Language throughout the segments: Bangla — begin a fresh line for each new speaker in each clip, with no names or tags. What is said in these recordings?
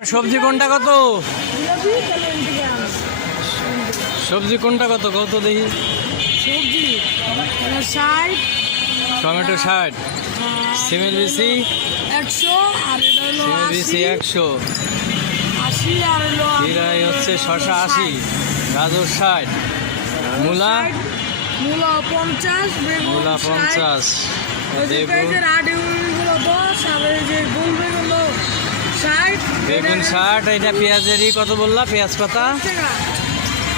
সবজি কোনটা কত? সবজি কোনটা কত? কত দেখি। টমেটো ষাট সিমেল বিসি
একশো আশি
একশো। হচ্ছে ছশো আশি, গাজর ষাট, মূলা
মূলা পঞ্চাশ
মূলা পঞ্চাশ বেগুন
ষাট এটা-
পেঁয়াজেরই কত বললা? পেঁয়াজ পাতা।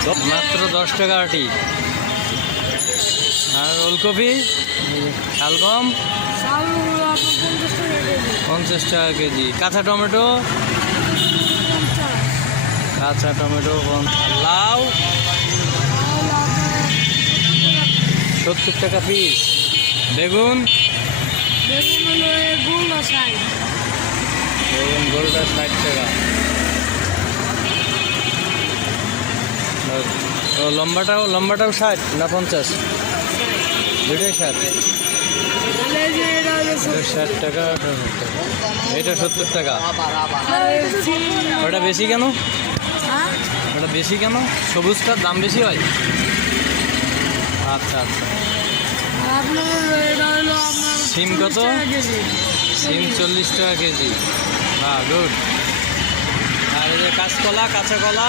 মাত্র দশ টাকা আটি। আর ওলকপি? শালগম?
পঞ্চাশ টাকা কেজি।
কাঁচা টমেটো? কাঁচা টমেটো লাউ? সত্তর টাকা পিস বেগুন?
বেগুন ষাট
গোলটা ষাট টাকা ও লম্বাটাও লম্বাটাও ষাট না পঞ্চাশ দুটোই ষাট। ষাট টাকা। এটা সত্তর টাকা ওটা বেশি কেন? ওটা বেশি কেন সবুজটার দাম বেশি হয় আচ্ছা আচ্ছা সিম কত?
40 টাকা কেজি
সিম চল্লিশ টাকা কেজি হ্যাঁ গুড। আর এই যে কাঁচকলা কাঁচা কলা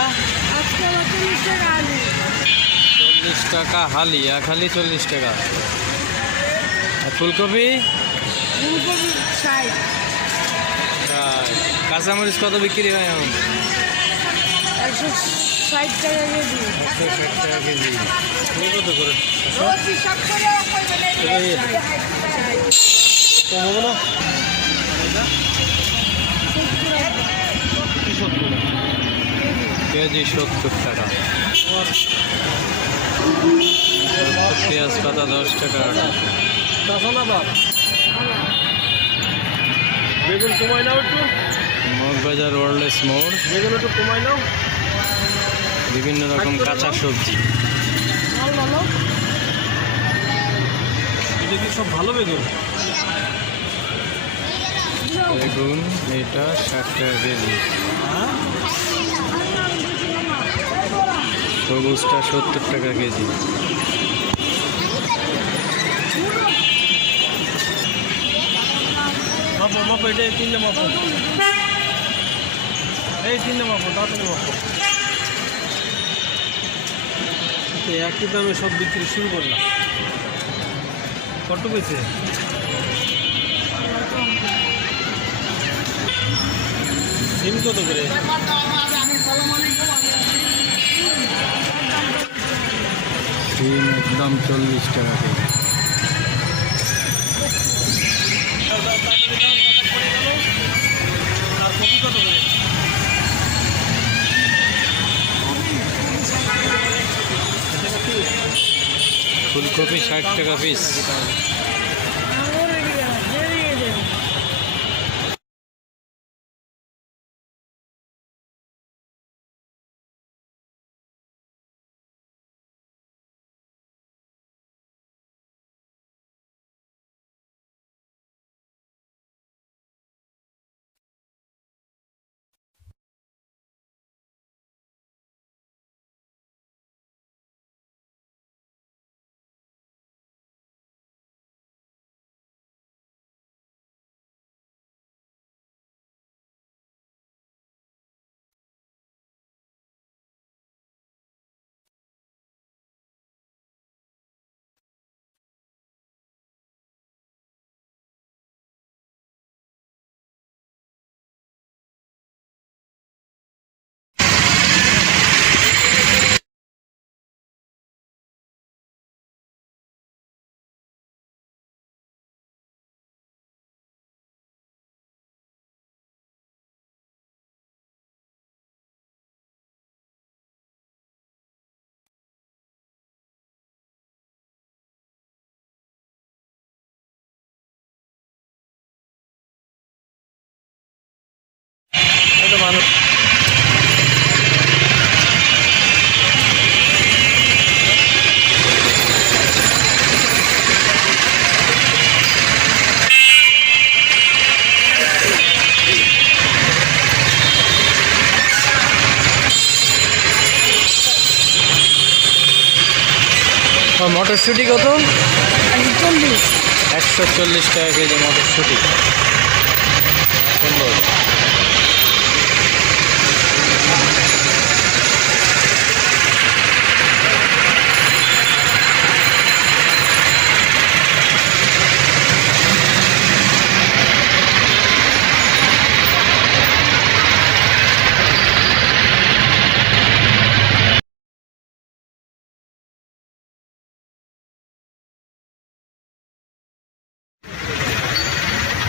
চল্লিশ টাকা
হালি এক হালি চল্লিশ টাকা। আর ফুলকপি। কাঁচামরিচ কত বিক্রি হয় এখন?
একশো ষাট টাকা কেজি।
একশো? ষাট টাকা কেজি কত করে না? কেজি সত্তর টাকা। পেঁয়াজ পাতা দশ টাকা।
বেগুন কমাই নাও একটু
মগবাজার ওয়ার্ল্ডলেস মোড়।
বেগুন একটু কমাই নাও
বিভিন্ন রকম কাঁচা সবজি।
এটা কি সব ভালো বেগুন?
বেগুন এটা ষাট টাকা কেজি। সবুজটা সত্তর টাকা কেজি।
এটা তিনটে এই তিনটে একই দামে সব বিক্রি শুরু করলাম। কত পেয়েছে সিম কত করে?
সিম একদম চল্লিশ টাকা কেজি। ফুলকপি ষাট টাকা পিস আমি মটরশুঁটি কত?
চল্লিশ।
একশো চল্লিশ টাকা কেজি মটরশুঁটি। সুন্দর।